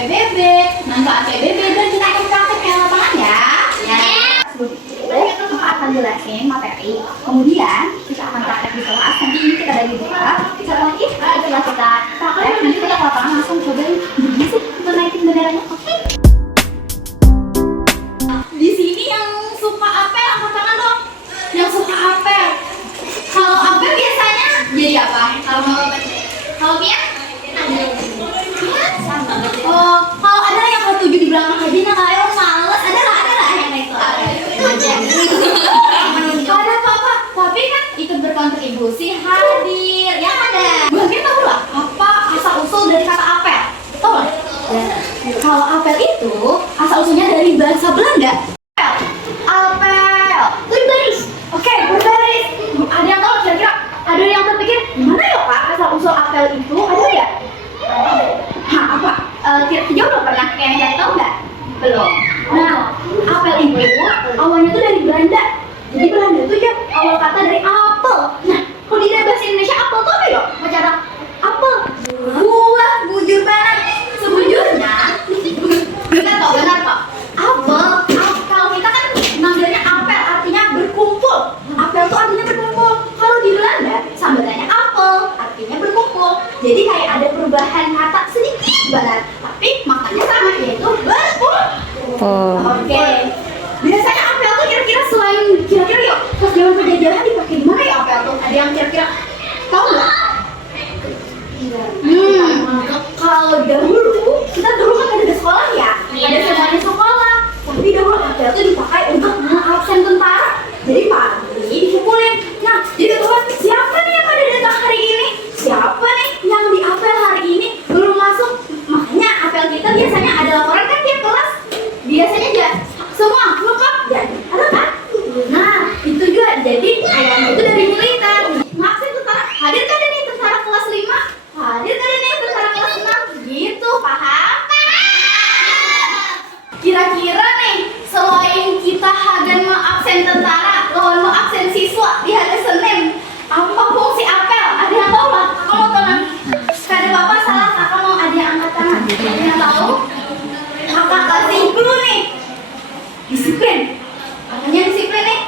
APBB, nangka APBB, dan kita akan prakteknya lapangan ya. Kita akan jelasin materi, kemudian kita akan praktek di kelas. Nanti ini kita dari buka. Setelah itu kita praktek, nanti kita ke lapangan langsung cobain gimana sih kita naikin benderanya. Oke? Di sini yang suka apel angkat tangan dong. Yang suka apel. Kalau apel biasanya jadi apa? Kalau Pia? Oh, kalau ada yang ketujuh di belakang aja, nah kayak males, ada lah yang itu ada apa-apa, tapi kan ikut berkontribusi hadir, ya ada. Mungkin tahu lah apa asal usul dari kata apel, tahu lah? Kalau apel itu asal usulnya dari bahasa Belanda. Apel, berbaris. Oke, berbaris. Ada yang tahu kira-kira? Ada yang terpikir gimana ya Pak asal usul apel itu? Ada ya? Nah, apa? Kita udah pernah kayak tahu nggak? Belum. Nah, apel itu awalnya tuh dari Belanda. Jadi Belanda itu ya awal kata dari apel. Nah, kalau di bahasa Indonesia apel tuh apa ya? Bicara apel, buah, bujur banget. Sebujurnya, kita tahu benar Pak. Apel, kalau kita kan manggilnya apel artinya berkumpul. Apel tuh artinya berkumpul. Kalau di Belanda sambatannya apel artinya berkumpul. Jadi kayak ada perubahan kata sedikit banget, tapi maknanya sama, yaitu berkumpul. Oke. Biasanya apel tuh kira-kira selain kira-kira yuk pas zaman penjajahan dipakai di mana ya apel tuh? Ada yang kira-kira tahu nggak? Kalau dahulu kita dulu kan ada sekolah ya, ada semuanya sekolah. Tapi dahulu apel tuh dipakai untuk absen tentara. Jadi pagi dikumpulin. Nah, jadi tuh siapa nih yang pada datang hari ini? Siapa nih yang di apel hari ini belum masuk? Makanya apel kita biasanya ada laporan kan tiap kelas. Biasanya aja semua lengkap dan ada kan? Nah, itu juga jadi ayam itu dari militer. Maksud tentara, hadir kan nih tentara kelas 5? Hadir kan nih tentara kelas 6? Gitu, paham? Kira-kira nih, selain kita hadir absen tentara, lawan absen siswa di hari Senin, apa fungsi apel? Ada yang tahu lah? Kamu tahu kan? Karena bapak salah, kakak mau ada yang angkat tangan. Ada yang tahu? Kakak kasih dulu nih. Disiplin. Apanya disiplin nih?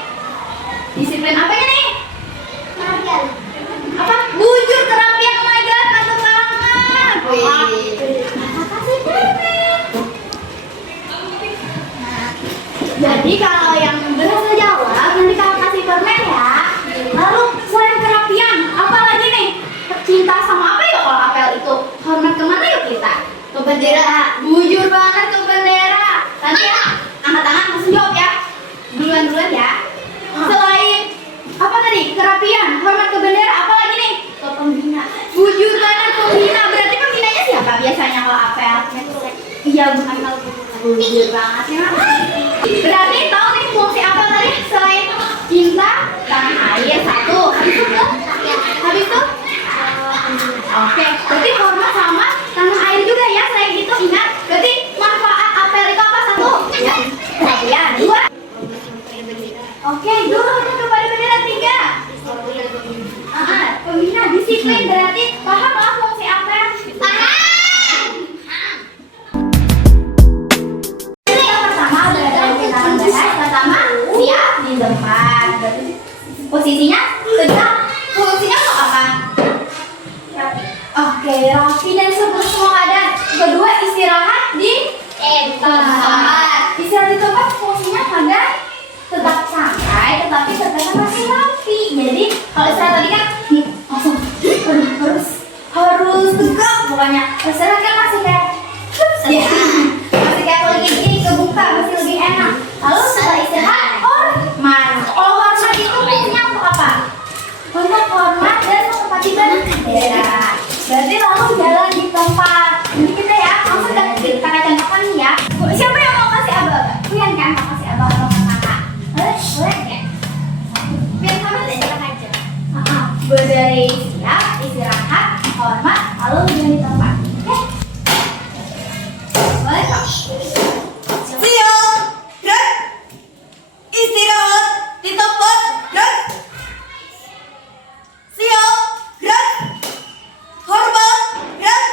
Disiplin apanya nih? Kerapian. Apa? Bujur kerapian, oh my god, masuk tangan. Kakak kasih permen. Jadi kalau yang berhasil jawab, nanti kakak kasih permen ya. Lalu selain kerapian, apa lagi nih? Cinta sama apa ya kalau apel itu? Hormat kemana yuk kita? Ke bendera. Bujur banget ke bendera. Nanti ya, angkat tangan langsung jawab ya. Duluan ya. Selain apa tadi? Kerapian, hormat ke bendera, apa lagi nih? Ke pembina. Bujur banget pembina. Berarti pembinanya siapa biasanya kalau apel? Iya, bukan kalau bujur banget ya. Berarti tahu nih fungsi apa tadi selain cinta tanah air satu. Habis itu? Oke, berarti hormat sama tanah air juga ya. Selain itu ingat, berarti manfaat apel itu apa? Satu, ya, perhatian. Dua. Oke, dua hormat kepada bendera. Tiga. Pembina disiplin berarti paham lah fungsi apel. Paham. Ini yang pertama udah ada kenalan bahas. Pertama siap di depan. Posisinya tegak. Fungsinya untuk apa? Oke, rapi dan semua keadaan. Kedua, istirahat di tempat. Istirahat di tempat fungsinya agar tetap santai, tetapi tetap masih rapi. Jadi kalau istirahat tadi kan langsung harus tegak, pokoknya. Istirahat kan masih kayak ya, masih kayak kalau gini kebuka, masih lebih enak. Lalu setelah istirahat, hormat. Kalau hormat itu fungsinya untuk apa? Untuk hormat dan menghormati bendera. Berarti lalu jalan di tempat. Jadi kita ya, langsung kita contohkan nih ya. Siapa yang mau kasih abang? Pian kan mau kasih abang atau kakak? Boleh ya? Pian kamu tidak aja. Berdiri siap, istirahat, hormat, lalu jalan di tempat. Oke? Boleh kok? Siap, gerak. Istirahat di tempat, gerak. Siap, gerak. Hormat, gerak.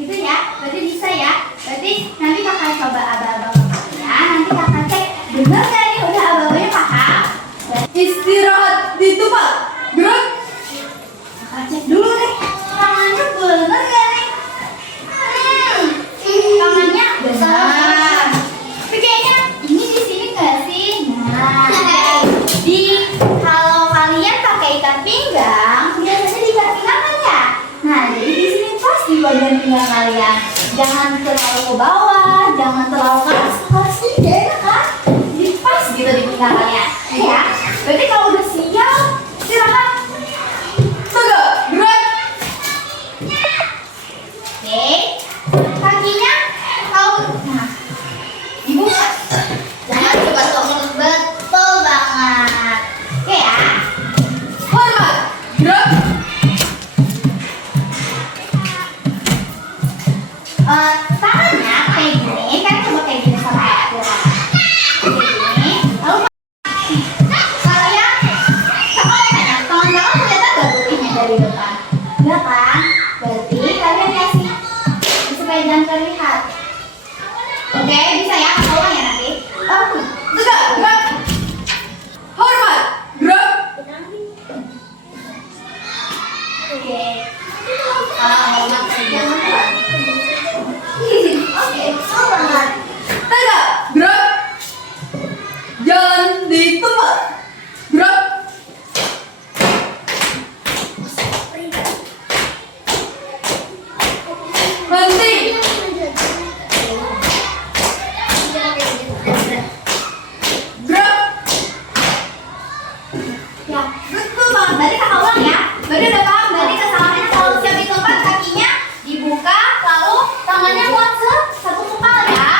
Gitu ya, berarti bisa ya. Berarti nanti kakak coba aba-aba ke kalian. Nanti kakak cek bener gak nih udah aba-abanya paham. Istirahat di tempat. Gerak. Kakak cek dulu deh, tangannya bener gak nih? Tangannya benar. Tapi kayaknya ini di sini nggak sih? Nah, di kalau kalian pakai ikat pinggang, biasanya di ikat pinggang kan ya? Nah, jadi di sini pas di bagian pinggang kalian. Jangan terlalu ke bawah, jangan terlalu ke atas. Kalau sini gak enak kan? Jadi pas gitu di pinggang kalian. Ya, berarti kalau udah siap, istirahat. Tegak. Gerak. Oke, kakinya kau nah dibuka. Jangan coba tolong betul banget. Oke ya. Hormat. Gerak. Tangannya kayak gini, kan coba kayak gini sama aku. Kayak gini. Lalu kalian sama tanya, tangan kakak kelihatan gak buktinya dari depan? Enggak kan? Berarti kalian kasih supaya jangan terlihat. Oke, bisa ya? Aku ulang ya nanti. Tegak. Gerak. Hormat. Gerak. Oke. Hormat saja. Oke, hormat. Tegak. Gerak. Jalan di tempat. Gerak. Henti. Gerak. Ya, betul banget. Berarti kakak ulang ya. Berarti udah paham. Berarti kesalahannya kalau siap di tempat kakinya dibuka, lalu tangannya buat satu kepal ya.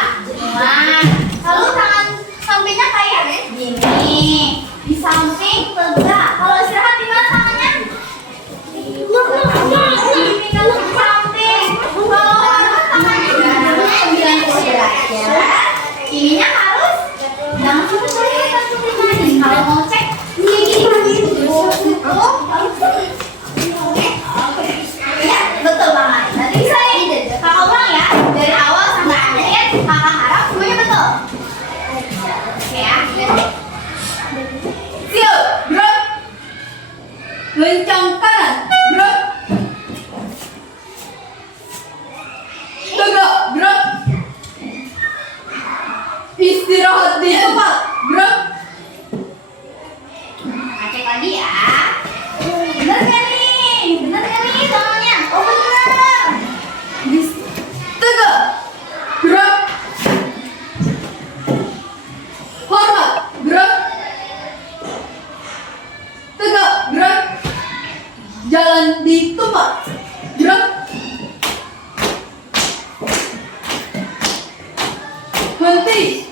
Nah, lalu tangan sampingnya kayak gini. Di samping tegak. Kalau istirahat di mana tangannya? Di pinggang samping. Kalau hormat tangannya di 90 derajat. Ininya harus jangan sampai kelihatan seperti kalau mau cek kayak gini. Ya, betul banget. Nanti bisa ya. Kakak ulang ya. Dari awal sampai akhir, kakak harap semuanya betul. Oke ya. Siap. Gerak. Lencang kanan. Gerak. Tegak. Gerak. Istirahat di tempat. Gerak. Nah, cek lagi ya. Bener gak nih? Bener gak nih tangannya? Oh bener. Tegak. Gerak. Hormat. Gerak. Tegak. Gerak. Jalan di tempat. Gerak. Henti.